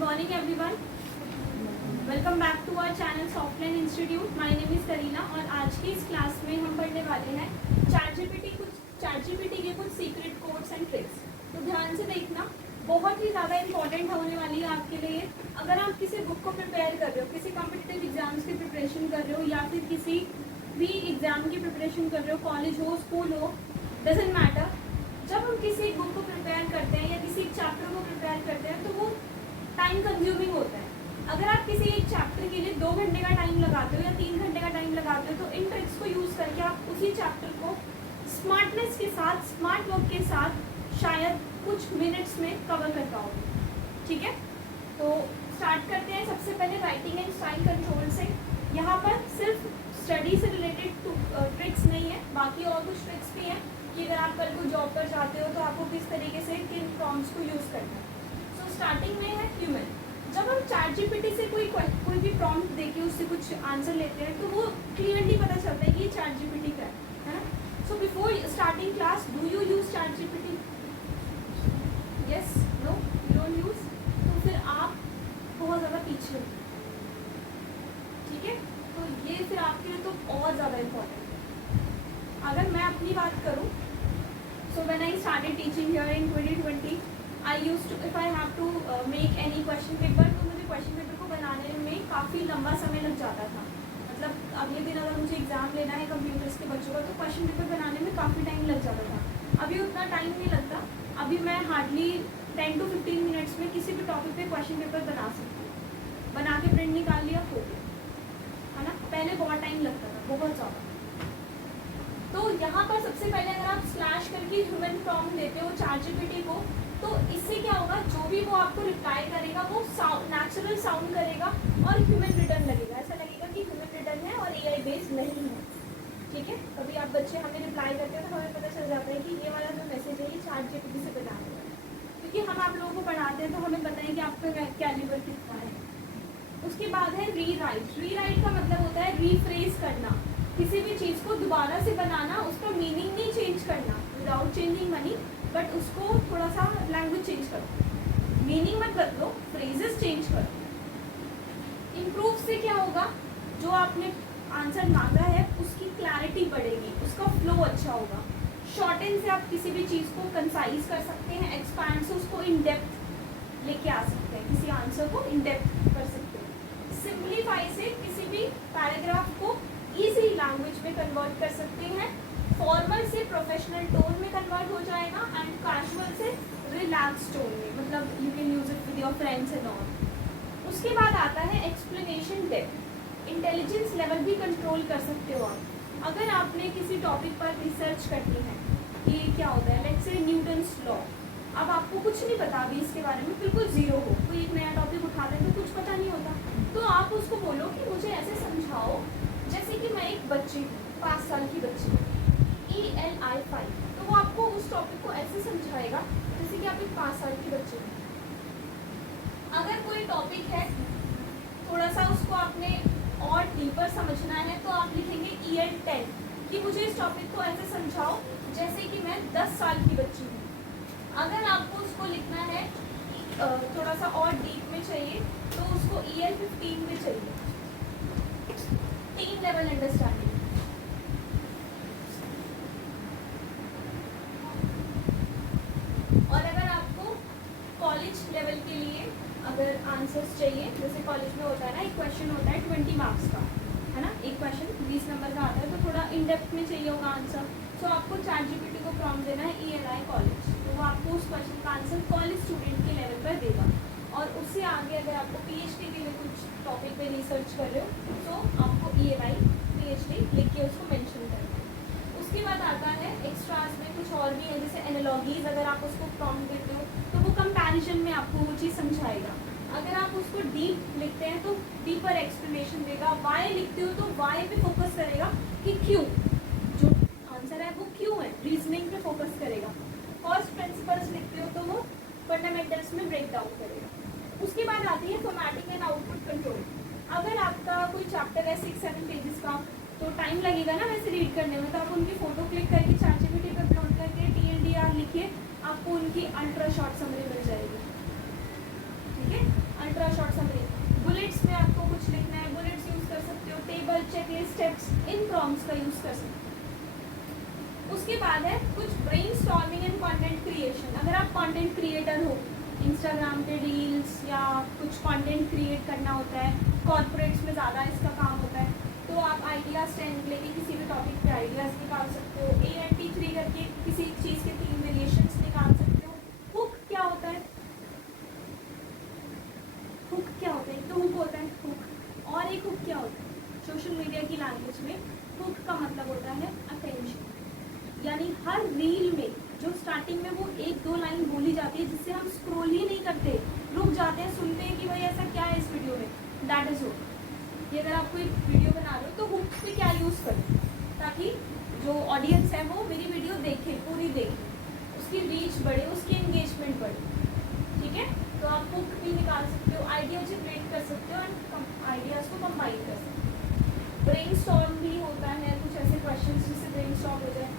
morning everyone. Welcome back to our channel Softline Institute. My name is Kareena और आज की इस क्लास में हम पढ़ने वाले हैं चैट जीपीटी के कुछ सीक्रेट कोड्स एंड ट्रिक्स. तो ध्यान से देखना, बहुत ही ज़्यादा इंपॉर्टेंट होने वाली है आपके लिए. अगर आप किसी बुक को प्रिपेयर कर रहे हो, किसी कॉम्पिटिटिव एग्जाम्स की प्रिपरेशन कर रहे हो या फिर किसी भी एग्ज़ाम की प्रिपरेशन कर रहे हो, कॉलेज हो, स्कूल हो, डजेंट मैटर. जब हम किसी एक बुक को प्रिपेयर करते हैं या किसी एक चैप्टर को प्रिपेयर करते हैं तो वो टाइम कंज्यूमिंग होता है. अगर आप किसी एक चैप्टर के लिए 2 घंटे का टाइम लगाते हो या 3 घंटे का टाइम लगाते हो तो इन ट्रिक्स को यूज़ करके आप उसी चैप्टर को स्मार्टनेस के साथ, स्मार्ट वर्क के साथ शायद कुछ मिनट्स में कवर कर पाओगे. ठीक है, तो स्टार्ट करते हैं. सबसे पहले राइटिंग एंड स्टाइल कंट्रोल से. यहाँ पर सिर्फ स्टडी से रिलेटेड ट्रिक्स नहीं है, बाकी और कुछ ट्रिक्स भी हैं कि अगर आप कल को जॉब पर जाते हो तो आपको किस तरीके से किन प्रॉम्प्ट्स को यूज़ करना है. सो स्टार्टिंग में है ह्यूमन. जब हम चैट जीपीटी से कोई भी प्रॉम्प्ट देके उससे कुछ आंसर लेते हैं तो वो क्लियरली पता चलता है कि चैट जीपीटी का है ना. So before starting class, do you use ChatGPT? Yes, no, you don't use. तो फिर आप बहुत ज़्यादा पीछे हो. ठीक है, तो ये फिर आपके लिए तो और ज़्यादा इम्पोर्टेंट है. अगर मैं अपनी बात करूँ, so when I started teaching here in 2020, I use to, if I have to make any question paper, तो मुझे क्वेश्चन पेपर को बनाने में काफ़ी लंबा समय लग जाता था. मतलब अगले दिन अगर मुझे एग्ज़ाम लेना है कंप्यूटर्स के बच्चों का तो क्वेश्चन पेपर बनाने में काफ़ी टाइम लग जाता था. अभी उतना टाइम नहीं लगता. अभी मैं हार्डली 10 to 15 मिनट्स में किसी भी टॉपिक पे क्वेश्चन पेपर बना सकती हूँ. बना के प्रिंट निकाल लिया, हो गया, है ना. पहले बहुत टाइम लगता था, बहुत ज़्यादा. तो यहाँ पर सबसे पहले अगर आप स्लैश करके ह्यूमन प्रॉम्प्ट देते हो चैट जीपीटी को, तो इससे क्या होगा, जो भी वो आपको रिप्लाई करेगा वो नेचुरल साउंड करेगा और ह्यूमन रिटर्न लगेगा. ऐसा लगेगा कि ह्यूमन रिटर्न है और एआई बेस्ड नहीं है. ठीक है, कभी आप बच्चे हमें रिप्लाई करते हैं तो हमें पता चल जाता है कि ये वाला जो मैसेज है ये चैट जीपीटी से बताने वाला है, क्योंकि हम आप लोगों को पढ़ाते हैं तो हमें पता है कि आपका कैलिबर कितना है. उसके बाद है रीराइट. रीराइट का मतलब होता है रीफ्रेज करना, किसी भी चीज़ को दोबारा से बनाना, उसका मीनिंग नहीं चेंज करना विदाउट चेंजिंग मनी, बट उसको थोड़ा सा लैंग्वेज चेंज करो, मीनिंग मत बदलो, फ्रेजेस चेंज करो. इम्प्रूव से क्या होगा, जो आपने आंसर मांगा है उसकी क्लैरिटी बढ़ेगी, उसका फ्लो अच्छा होगा. शॉर्टन से आप किसी भी चीज़ को कंसाइज कर सकते हैं. एक्सपैंड से उसको इन डेप्थ लेके आ सकते हैं, किसी आंसर को इन डेप्थ कर सकते हैं. सिंप्लीफाई से किसी भी पैराग्राफ को ईजी लैंग्वेज में कन्वर्ट कर सकते हैं. फॉर्मल से प्रोफेशनल टोन में कन्वर्ट हो जाएगा एंड कैजुअल से रिलैक्स टोन में, मतलब you can use it with your friends and all. उसके बाद आता है एक्सप्लेनेशन डेप्थ. इंटेलिजेंस लेवल भी कंट्रोल कर सकते हो आप. अगर आपने किसी टॉपिक पर रिसर्च करनी है कि ये क्या होता है, लेट्स से न्यूटन्स लॉ, अब आपको कुछ नहीं पता अभी इसके बारे में, बिल्कुल ज़ीरो हो, कोई एक नया टॉपिक उठाते हैं तो कुछ पता नहीं होता, तो आप उसको बोलो कि मुझे ऐसे समझाओ जैसे कि मैं एक बच्ची हूँ, 5 साल की बच्ची हूँ, ELI5, तो वो आपको उस टॉपिक को ऐसे समझाएगा जैसे कि आप एक 5 साल की बच्ची हो. अगर कोई टॉपिक है थोड़ा सा उसको आपने और डीपर समझना है तो आप लिखेंगे EL10 कि मुझे इस टॉपिक को ऐसे समझाओ जैसे कि मैं 10 साल की बच्ची हूँ. अगर आपको उसको लिखना है थोड़ा सा और डीप में चाहिए तो उसको EL15 में चाहिए, टीन लेवल अंडरस्टैंडिंग. और अगर आपको कॉलेज लेवल के लिए अगर आंसर्स चाहिए, जैसे कॉलेज में होता है ना, एक क्वेश्चन होता है 20 मार्क्स का, है ना, एक क्वेश्चन 20 नंबर का आता है, तो थोड़ा इन डेप्थ में चाहिए होगा आंसर, तो आपको चैट जीपीटी को प्रॉम्प्ट देना है ELI कॉलेज, तो वो आपको उस क्वेश्चन का आंसर कॉलेज स्टूडेंट के लेवल पर देगा. और उससे आगे अगर आपको PhD के लिए कुछ टॉपिक पे रिसर्च कर रहे हो तो आपको ELI PhD लिख के उसको मेंशन करना है. उसके बाद आता है एक्स्ट्राज में कुछ और भी है, जैसे एनालॉजीज. अगर आप उसको प्रॉम्प्ट देते हो तो वो कंपैरिजन में आपको वो चीज़ समझाएगा. अगर आप उसको डीप लिखते हैं तो डीपर एक्सप्लेनेशन देगा. वाई लिखते हो तो वाई पे फोकस करेगा कि क्यों, जो आंसर है वो क्यों है, रीजनिंग पे फोकस करेगा. फर्स्ट प्रिंसिपल्स लिखते हो तो वो फंडामेंटल्स में ब्रेक डाउन करेगा. उसके बाद आती है फॉर्मेटिंग एंड आउटपुट कंट्रोल. अगर आपका कोई चैप्टर है 6-7 पेजेस का तो टाइम लगेगा ना वैसे रीड करने में, तो आप उनकी फ़ोटो क्लिक करके चैट जीपीटी पर अपलोड करके TLDR लिखिए, आपको उनकी अल्ट्रा शॉर्ट समरी मिल जाएगी. ठीक है, प्रॉम्प्ट्स का यूज़ कर सकते हैं। उसके बाद है कुछ ब्रेनस्टॉर्मिंग एंड कंटेंट क्रिएशन। अगर आप कंटेंट क्रिएटर हो, इंस्टाग्राम पे रील्स या कुछ कंटेंट क्रिएट करना होता है, कॉर्पोरेट्स में ज़्यादा इसका काम होता है, तो आप आइडियाज़ 10 लेके किसी भी टॉपिक पे आइडियाज़ निकाल सकते हो। ANT3 करके किसी चीज़ के 3 वेरिएशंस निकाल सकते हो। हुक क्या होता है? हुक क्या होता है? एक तो हुक होता है हुक, और एक हुक क्या होता है? सोशल मीडिया की लैंग्वेज में हुक का मतलब होता है अटेंशन, यानी हर रील में जो स्टार्टिंग में वो 1-2 लाइन बोली जाती है जिससे हम स्क्रॉल ही नहीं करते, रुक जाते हैं, सुनते हैं कि भाई ऐसा क्या है इस वीडियो में, दैट इज हुक। ये अगर आप कोई वीडियो बना रहे हो तो हुक पे क्या यूज़ करें ताकि जो ऑडियंस है वो मेरी वीडियो देखे, पूरी देखे, उसकी रीच बढ़े, उसकी एंगेजमेंट बढ़े, ठीक है। तो आप हुक भी निकाल सकते हो, आइडिया जनरेट कर सकते हो एंड आइडियाज़ को कंबाइन कर सकते हो। ब्रेनस्टॉर्म भी होता है, कुछ ऐसे क्वेश्चन जिससे ब्रेनस्टॉर्म हो जाए।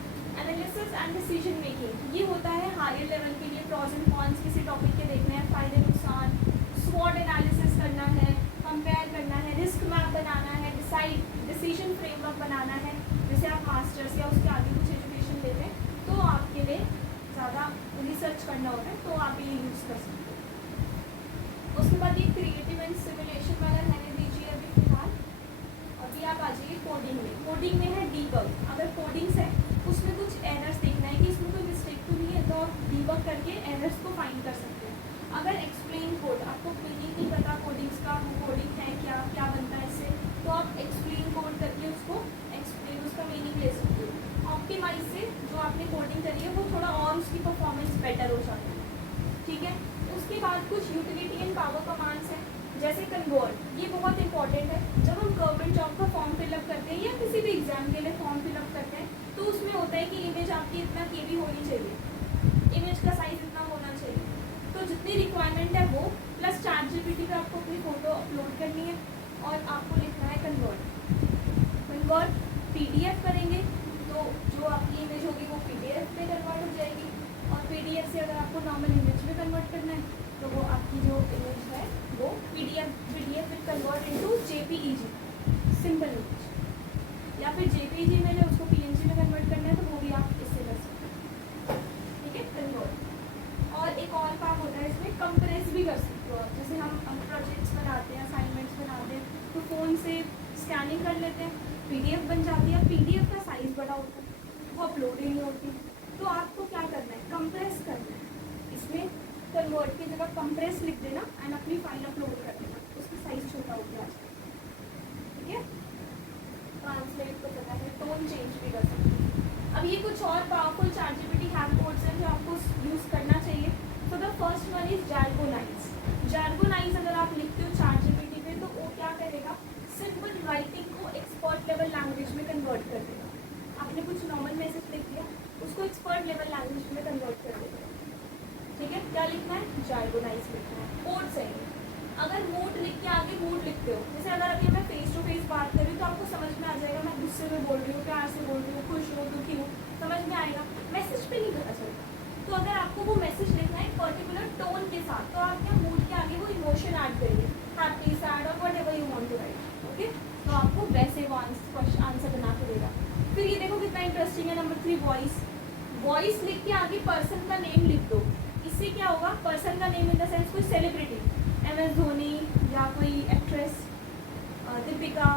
एनालिसिस एंड डिसीजन मेकिंग, ये होता है हायर लेवल के लिए, प्रॉज एंड कॉन्स किसी टॉपिक के देखने हैं, फायदे नुकसान, स्वॉट एनालिसिस करना है, कंपेयर करना है, रिस्क मैप बनाना है, डिसीजन फ्रेमवर्क बनाना है। जैसे आप मास्टर्स या उसके आगे कुछ एजुकेशन लेते हैं तो आपके लिए ज़्यादा रिसर्च करना होता है, तो आप ये यूज़ कर सकते हो। उसके बाद ये क्रिएटिव एंड सिमुलेशन वाला रहने दीजिए अभी फिलहाल। अभी आप आ जाइए कोडिंग में। कोडिंग में है डीबग। अगर कोडिंग्स है उसमें कुछ एरर्स देखना है कि इसमें कोई मिस्टेक तो नहीं है, तो आप डीबग करके एरर्स को फाइंड कर सकते हैं। अगर एक्सप्लेन कोड, आपको मीनिंग नहीं पता कोडिंग्स का, वो कोडिंग है क्या, क्या बनता है इससे, तो आप एक्सप्लेन कोड करके उसको एक्सप्लेन, उसका मीनिंग ले सकते हो। ऑप्टिमाइज से जो आपने कोडिंग करी है वो थोड़ा और उसकी परफॉर्मेंस बेटर हो जाती है, ठीक है। उसके बाद कुछ यूटिलिटी एंड पावर कमांड्स हैं, जैसे कन्वर्ट। ये बहुत इंपॉर्टेंट है। जब हम गवर्नमेंट जॉब का फॉर्म फिलअप करते हैं या किसी भी एग्जाम के लिए फॉर्म फिलअप करते हैं तो उसमें होता है कि इमेज आपकी इतना KB होनी चाहिए, इमेज का साइज इतना होना चाहिए, तो जितनी रिक्वायरमेंट है वो प्लस ChatGPT पे आपको अपनी फ़ोटो अपलोड करनी है और आपको लिखना है कन्वर्ट PDF करेंगे तो जो आपकी इमेज होगी वो PDF में कन्वर्ट हो जाएगी, और PDF से अगर आपको नॉर्मल इमेज में कन्वर्ट करना है तो वो आपकी जो इमेज है वो PDF will convert into JPEG, simple image, या फिर JPEG मैंने उसको PNG में कन्वर्ट करना है तो वो भी आप इससे कर सकते हैं, ठीक है, कन्वर्ट। और एक और काम होता है इसमें, कंप्रेस भी कर सकते हो आप। जैसे हम प्रोजेक्ट्स बनाते हैं, असाइनमेंट्स बनाते हैं, तो फ़ोन से स्कैनिंग कर लेते हैं, PDF बन जाती है। PDF का साइज़ बड़ा होता है, वो अपलोड ही नहीं होती, तो आपको क्या करना है, कंप्रेस करना है। इसमें कन्वर्ट की जगह कंप्रेस लिख देना एंड अपनी फाइल अपलोड कर देना, उसकी साइज़ छोटा हो गया, ठीक है। ट्रांसलेट को पता है, टोन चेंज भी कर सकते हैं। अब ये कुछ और पावरफुल ChatGPT हैक कोड्स हैं जो आपको यूज़ करना चाहिए। तो द फर्स्ट वन इज जार्गोनाइज। जार्गोनाइज अगर आप लिखते हो ChatGPT पे तो वो क्या करेगा, सिंपल राइटिंग को एक्सपर्ट लेवल लैंग्वेज में कन्वर्ट कर देगा। आपने कुछ नॉर्मल मैसेज लिख दिया, उसको एक्सपर्ट लेवल लैंग्वेज में कन्वर्ट कर देगा, ठीक है। क्या लिखना है, जार्गोनाइज लिखना है। कोड्स है, अगर मूड लिख के आगे मूड लिखते हो, जैसे अगर अभी मैं फेस टू फेस बात कर रही हूँ तो आपको समझ में आ जाएगा मैं गुस्से में बोल रही हूँ, प्यार से बोल रही हूँ, खुश हूँ, दुखी हूँ, समझ में आएगा। मैसेज पे नहीं पता चलता, तो अगर आपको वो मैसेज लिखना है पर्टिकुलर टोन के साथ तो आप क्या मूड के आगे वो इमोशन ऐड करिए, हैप्पी, सैड और whatever you want to write, okay. तो आपको वैसे वो आंसर बना के देगा। फिर ये देखो कितना इंटरेस्टिंग है, नंबर 3 वॉइस। वॉइस लिख के आगे पर्सन का नेम लिख दो, इससे क्या होगा, पर्सन का नेम इन द सेंस कोई सेलिब्रिटी, MS धोनी या कोई एक्ट्रेस दीपिका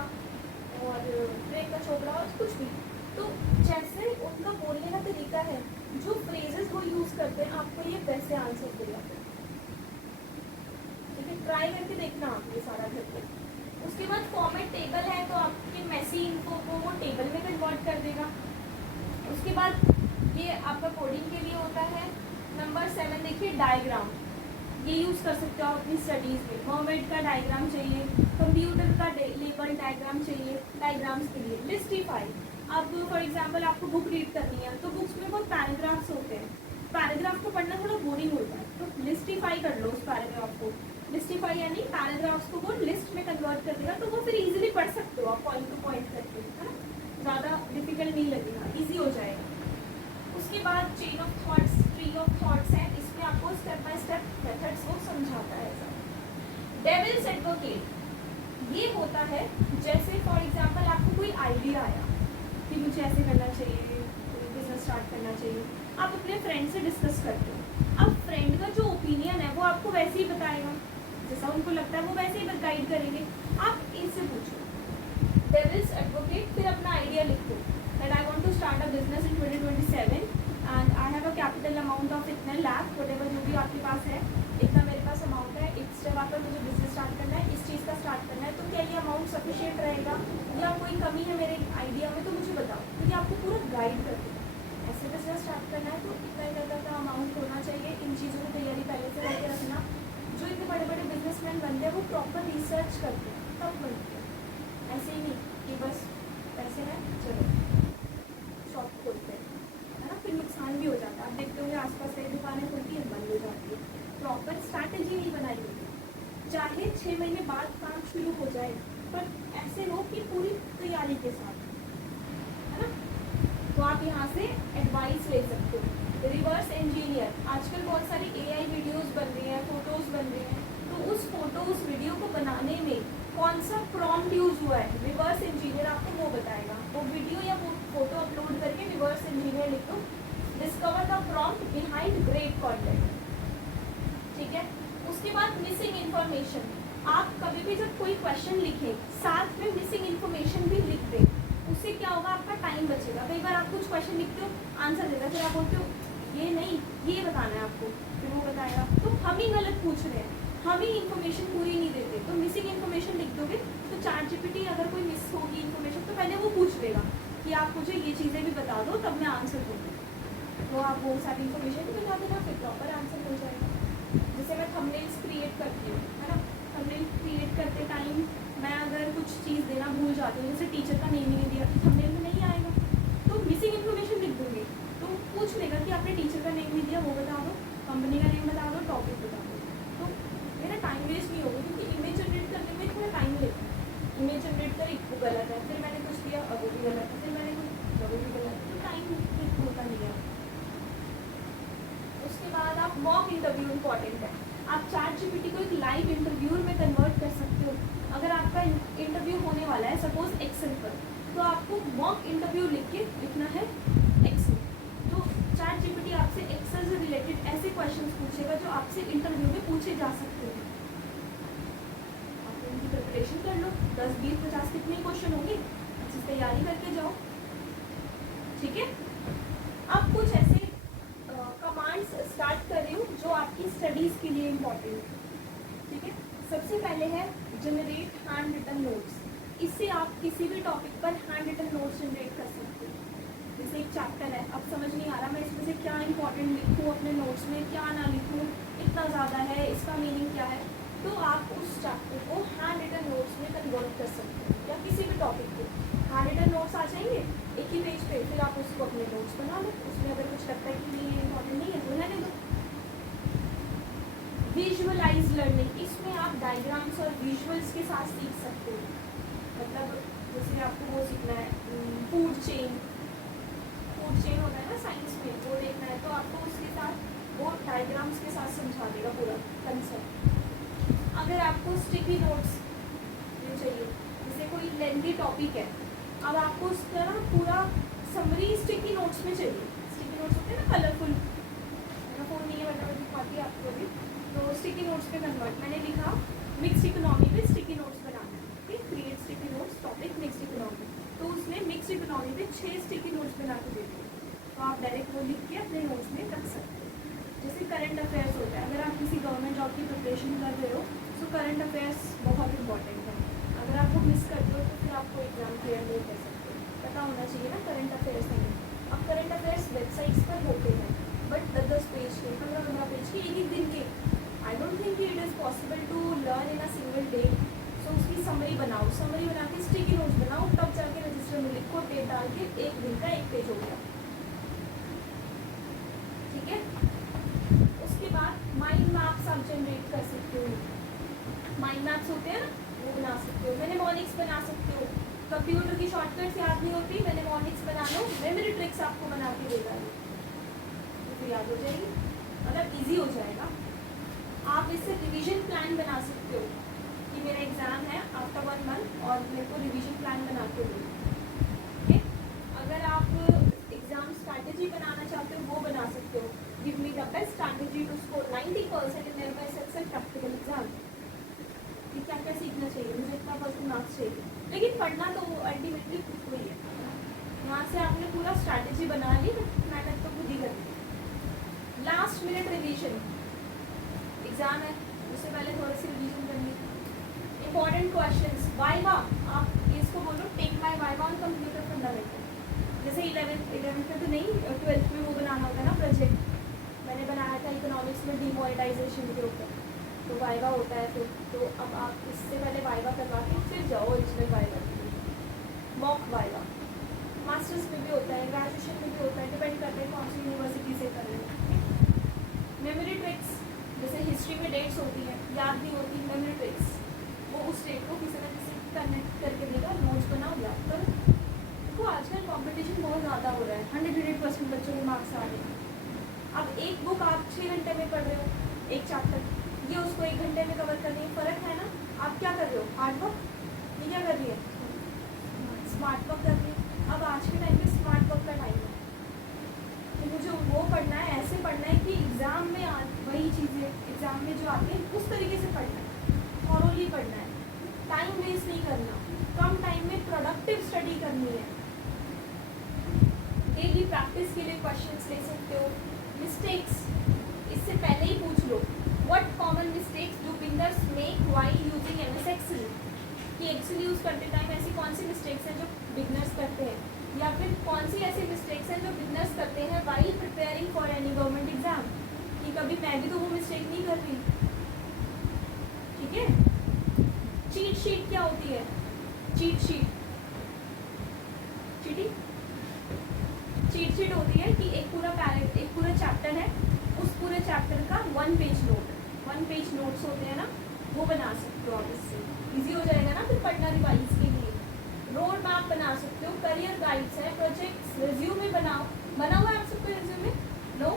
और प्रियंका चोपड़ा और कुछ भी, तो जैसे उनका बोलने का तरीका है, जो फ्रेजेस वो यूज़ करते हैं, आपको ये वैसे आंसर देगा, ठीक है। ट्राई करके देखना आप ये सारा घर पे। उसके बाद फॉर्मेट टेबल है तो आपके मेसी इन्फो को वो टेबल में कन्वर्ट कर देगा। उसके बाद ये आपका कोडिंग के लिए होता है। नंबर 7 देखिए, डायग्राम। ये यूज़ कर सकते हो आप अपनी स्टडीज़ में। मर्मेड का डायग्राम चाहिए, कंप्यूटर का लेबल डायग्राम चाहिए, डायग्राम्स के लिए। लिस्टिफाई, अब फॉर एग्जांपल आपको बुक रीड करनी है तो बुक्स में बहुत पैराग्राफ्स होते हैं, पैराग्राफ को पढ़ना थोड़ा बोरिंग होता है, तो लिस्टिफाई कर लो उस पैराग्राफ को। लिस्टिफाई यानी पैराग्राफ्स को वो लिस्ट में कन्वर्ट कर देगा, तो वो फिर इजीली पढ़ सकते हो आप पॉइंट टू पॉइंट करके, है ना, ज़्यादा डिफिकल्ट नहीं लगेगा, ईजी हो जाएगा। उसके बाद chain of thoughts, tree of thoughts है, इसमें आपको स्टेप बाय स्टेप मेथड्स को समझाता है। डेविल्स एडवोकेट ये होता है, जैसे फॉर एग्जांपल आपको कोई आइडिया आया, कि मुझे ऐसे करना चाहिए, बिजनेस स्टार्ट करना चाहिए, आप अपने फ्रेंड से डिस्कस करते हो। अब फ्रेंड का जो ओपिनियन है वो आपको वैसे ही बताएगा, जैसा उनको लगता है वो वैसे ही गाइड करेंगे। आप इनसे पूछो, डेविल्स एडवोकेट, फिर अपना आइडिया लिखो that I want to start a business in 2027 and I have a capital amount of इतने लाख, व्हाटएवर जो भी आपके पास है, इतना मेरे पास अमाउंट है, इस जगह पर मुझे बिजनेस स्टार्ट करना है, इस चीज़ का स्टार्ट करना है, तो क्या ये अमाउंट सफिशिएंट रहेगा या कोई कमी है मेरे आइडिया में, तो मुझे बताओ, क्योंकि आपको पूरा गाइड करते हैं। ऐसे बिजनेस स्टार्ट करना है तो इतना इतना का अमाउंट होना चाहिए, इन चीज़ों की तैयारी पहले से करके रखना। जो इतने बड़े बड़े बिजनेसमैन बनते हैं वो प्रॉपर रिसर्च करते हैं तब बनते हैं, ऐसे ही नहीं कि बस पैसे हैं चलो शॉप खोलते हैं, है ना, फिर नुकसान भी हो जाता है। आप देखते होंगे आसपास कई दुकानें खुलती हैं, बंद हो जाती है, प्रॉपर स्ट्रैटेजी नहीं बनाई होती। चाहे 6 महीने बाद काम शुरू हो जाए, पर ऐसे हो कि पूरी तैयारी के साथ, है ना। तो आप यहाँ से एडवाइस ले सकते हो। रिवर्स इंजीनियर, आजकल बहुत सारी AI वीडियोस बन रही हैं, फोटोज़ बन रही हैं, तो उस फोटो उस वीडियो को बनाने में कौन सा प्रॉम्प्ट यूज़ हुआ है, रिवर्स इंजीनियर आपको वो बताएगा। वो वीडियो या वो फोटो अपलोड करके रिवर्स इंजीनियर लिख दो, discover the prompt behind great content, ठीक है। उसके बाद मिसिंग इन्फॉर्मेशन, आप कभी भी जब कोई क्वेश्चन लिखें साथ में मिसिंग इन्फॉर्मेशन भी लिख दें, उससे क्या होगा, आपका टाइम बचेगा। कई बार आप कुछ क्वेश्चन लिखते हो, आंसर देता है, फिर आप बोलते हो ये नहीं ये बताना है आपको, फिर वो बताएगा, तो हम ही गलत पूछ रहे हैं, हम ही इन्फॉर्मेशन पूरी नहीं देते। तो मिसिंग इन्फॉर्मेशन लिख दोगे तो ChatGPT अगर कोई मिस होगी इन्फॉर्मेशन तो पहले वो पूछ लेगा कि आप मुझे ये चीज़ें भी बता दो, तब मैं आंसर दूँगी। तो आप वो सारी इन्फॉर्मेशन भी बता देना, फिर प्रॉपर आंसर मिल जाएगा। जैसे मैं थंबनेल्स क्रिएट करती हूँ, है ना, थंबनेल क्रिएट करते टाइम मैं अगर कुछ चीज़ देना भूल जाती हूँ, जैसे टीचर का नेम ही नहीं दिया, तो थंबनेल में नहीं आएगा, तो मिसिंग इन्फॉर्मेशन लिख दूँगी, तो पूछ लेगा कि आपने टीचर का नेम नहीं दिया, वो बता दो, कंपनी का नेम बता दो, टॉपिक बता दो, तो मेरा टाइम वेस्ट नहीं होगा, क्योंकि इमेज जनरेट करने में थोड़ा टाइम लेता है। इमेज जनरेट करी वो गलत है, फिर मैंने कुछ दिया अब वो भी गलत है, फिर मैंने कुछ वो भी गलत है, तो टाइम होता नहीं है। उसके बाद आप मॉक इंटरव्यू इम्पॉर्टेंट है, आप ChatGPT को एक लाइव इंटरव्यू में कन्वर्ट कर सकते हो। अगर आपका इंटरव्यू होने वाला है सपोज एक्सेल पर, तो आपको मॉक इंटरव्यू लिख के लिखना है एक्सेल, तो ChatGPT आपसे एक्सेल से रिलेटेड ऐसे क्वेश्चंस पूछेगा जो आपसे इंटरव्यू में पूछे जा सकते हैं। आप उनकी प्रिपरेशन कर लो, 10 20 50 कितने क्वेश्चन होंगे, अच्छी तैयारी करके जाओ, ठीक है। अब कुछ ऐसे कमांड्स स्टार्ट कर रही हूँ जो आपकी स्टडीज़ के लिए इम्पॉर्टेंट है, ठीक है। सबसे पहले है जनरेट हैंड रिटन नोट्स, इससे आप किसी भी टॉपिक पर हैंड रिटन नोट्स जनरेट कर सकते हो। जैसे एक चैप्टर है, अब समझ नहीं आ रहा मैं इसमें से क्या इंपॉर्टेंट लिखूँ अपने नोट्स में, क्या ना लिखूँ, इतना ज़्यादा है, इसका मीनिंग क्या है, तो आप उस चैप्टर को हैंड रिटन नोट्स में कन्वर्ट कर सकते हो, या किसी भी टॉपिक को हैंड रिटन नोट्स आ जाएंगे एक ही पेज पे, फिर आप उसको अपने नोट्स बना लो, उसमें अगर कुछ लगता है कि नहीं ये इम्पॉर्टेंट नहीं है तो रहने दो। विजुअलाइज लर्निंग, इसमें आप डायग्राम्स और विजुअल्स के साथ सीख सकते हो, मतलब जैसे आपको वो सीखना है फूड चेन होता है ना साइंस में, वो देखना है तो आपको उसके साथ वो डायग्राम्स के साथ समझा देगा पूरा कंसेप्ट। अगर आपको स्टिकी नोट्स चाहिए, जैसे कोई लेंथी टॉपिक है, अब आपको उसका ना पूरा समरी स्टिकी नोट्स में चाहिए, स्टिकी नोट्स होते हैं ना कलरफुल, मेरा फ़ोन नहीं है बट मैं दिखाती हूँ आपको भी, तो स्टिकी नोट्स पे कन्वर्ट, मैंने लिखा मिक्स्ड इकोनॉमी में स्टिकी नोट्स बनाना है, ठीक, create sticky notes topic mixed economy, तो उसने मिक्स्ड इकोनॉमी में 6 स्टिकी नोट्स बना के दे दिए, तो आप डायरेक्ट वो लिख के अपने नोट्स में रख सकते हो। जैसे करंट अफेयर्स होता है, अगर आप किसी गवर्नमेंट जॉब की प्रिपरेशन कर रहे हो तो करंट अफेयर्स बहुत इंपॉर्टेंट है, अगर आप वो मिस करते हो तो फिर आपको एग्जाम क्लियर नहीं कर सकते, पता होना चाहिए ना करंट अफेयर्स नहीं। अब करंट अफेयर्स वेबसाइट्स पर होते हैं बट 10-10 पेज के, 15-15 पेज के, एक दिन के, I don't think it is possible to learn in a single day, so उसकी समरी बनाओ, समरी बना के स्टिकी नोट्स बनाओ, तब जाके रजिस्टर में लिखो, डेट डाल के, एक दिन का एक पेज हो गया, ठीक है। उसके बाद माइंड मैप्स आप जनरेट कर सकते हो, माइंड मैप्स होते हैं ना वो बना सकते हो, मेनेमोनिक्स बना सकते हो, कंप्यूटर की शॉर्टकट्स याद नहीं होती, मेनेमोनिक्स बना लो, मेमोरी ट्रिक्स आपको बना के देगा, तो याद हो जाएगी, मतलब इजी हो जाएगा। आप इससे रिवीजन प्लान बना सकते हो कि मेरा एग्जाम है आफ्टर 1 मंथ और मेरे को रिवीजन प्लान बना के दो, ठीक है। मार्क्स चाहिए, लेकिन पढ़ना तो अल्टीमेटली खुद को ही है। यहाँ से आपने पूरा स्ट्रैटेजी बना ली, मेहनत तो खुद ही करनी। लास्ट मिनट रिवीजन, एग्जाम है उससे पहले थोड़ी सी रिवीजन करनी। इंपॉर्टेंट क्वेश्चंस, वाइवा, आप इसको बोलो take my viva on computer fundamental. जैसे 11th में तो नहीं, 12th में वो बनाना होता है ना प्रोजेक्ट, मैंने बनाया था इकोनॉमिक्स में डिमोनेटाइजेशन के ऊपर, तो वाइवा होता है फिर। तो अब आप इससे पहले वाइवा करवा के फिर जाओ ओरिजिनल वाइवा के लिए। मॉक वाइवा मास्टर्स में भी होता है, ग्रेजुएशन में भी होता है, डिपेंड करता है कौन सी यूनिवर्सिटी से कर रहे हो। मेमोरी ट्रिक्स, जैसे हिस्ट्री में डेट्स होती है, याद नहीं होती, मेमोरी ट्रिक्स, वो उस डेट को किसी न किसी कनेक्ट करके देगा, नोट्स बनाओ, याद करो। देखो आजकल कंपटीशन बहुत ज़्यादा हो रहा है, 100% बच्चों के मार्क्स आ रहे हैं। अब एक बुक आप 6 घंटे में पढ़ रहे हो, एक चैप्टर, ये उसको 1 घंटे में कवर करने में फ़र्क है ना। आप क्या कर रहे हो, हार्ड वर्क, ये क्या कर रही है, स्मार्ट वर्क कर रही है। अब आज के टाइम में स्मार्ट वर्क का टाइम है, तो मुझे वो पढ़ना है, ऐसे पढ़ना है कि एग्ज़ाम में वही चीज़ें एग्ज़ाम में जो आती हैं उस तरीके से पढ़ना है, थॉरोली पढ़ना है, टाइम वेस्ट नहीं करना, कम टाइम में प्रोडक्टिव स्टडी करनी है। डेली प्रैक्टिस के लिए क्वेश्चंस ले सकते हो। मिस्टेक्स, इससे पहले ही पूछ लो, what common mistakes do beginners make while using MS Excel, कि एक्सेल यूज़ करते टाइम ऐसी कौन सी मिस्टेक्स हैं जो बिगिनर्स करते हैं, या फिर कौन सी ऐसी मिस्टेक्स हैं जो बिगिनर्स करते हैं while preparing for any government exam, कि कभी मैं भी तो वो मिस्टेक नहीं कर रही। ठीक है। चीट शीट क्या होती है, cheat sheet, cheating, cheat sheet होती है कि एक पूरा चैप्टर है, उस पूरे चैप्टर का 1 पेज नोट्स होते हैं ना, वो बना सकते हो आप, इससे इजी हो जाएगा ना फिर पढ़ना रिवाइज के लिए। रोड मैप बना सकते हो, करियर गाइड्स है, प्रोजेक्ट्स, रिज्यूमे बनाओ, बना हुआ है आप सबको रिज्यूमे, लो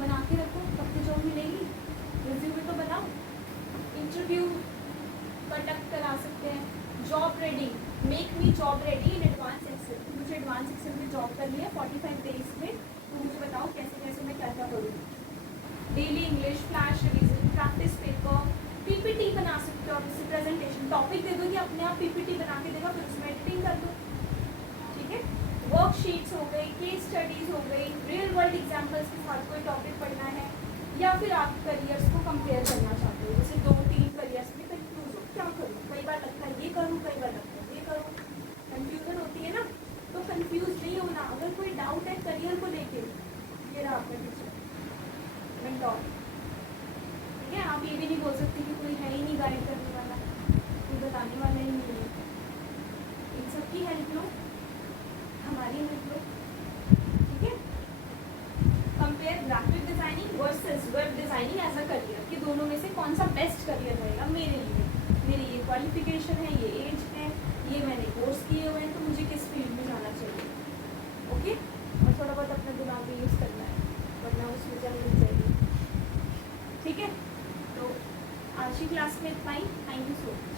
बना के रखो, कब की जॉब मिलेगी, रिज्यूमे तो बनाओ। इंटरव्यू कंडक्ट करा सकते हैं। Job ready, make me job ready in advance Excel, मुझे एडवांस एक्सेल में जॉब करनी है 45 डेज में, तो मुझे बताओ कैसे कैसे मैं क्या क्या करूँगी। Daily English, flash revision, practice paper, PPT बना सकते हो आप, इससे प्रेजेंटेशन टॉपिक दे दो कि अपने आप पीपीटी बना के देगा, फिर उसमें एडिटिंग कर दो। ठीक है। वर्कशीट्स हो गई, केस स्टडीज़ हो गई, रियल वर्ल्ड एग्जाम्पल्स के साथ कोई टॉपिक पढ़ना है, या फिर आप करियर्स को कंपेयर करना चाहते हो, जैसे 2-3 करियर्स में कंफ्यूज हो, क्या करूँ, कई बार लगता है ये करूँ, कई बार लगता है ये करूँ, कंफ्यूजन होती है ना, तो कंफ्यूज नहीं होना। अगर कोई डाउट है करियर को लेके, ये रहा आपका टीचर, मेंटोर। ठीक है। आप ये भी नहीं बोल सकते कि कोई है ही नहीं गाइड करने वाला, कोई बताने वाला ही नहीं है। इन सब की हेल्प लो, हमारी हेल्प लो। ठीक है। Compare graphic designing versus web designing as a career, कि दोनों में से कौन सा बेस्ट करियर रहेगा मेरे लिए, मेरी ये क्वालिफिकेशन है, ये एज है, ये मैंने कोर्स किए हुए हैं, तो मुझे किस फील्ड में जाना चाहिए। ओके। और थोड़ा बहुत अपना दिमाग भी यूज़ करना है, वरना उसमें जल मिल जाएगी। ठीक है। तो आज की क्लास में इतना ही। Thank you so much.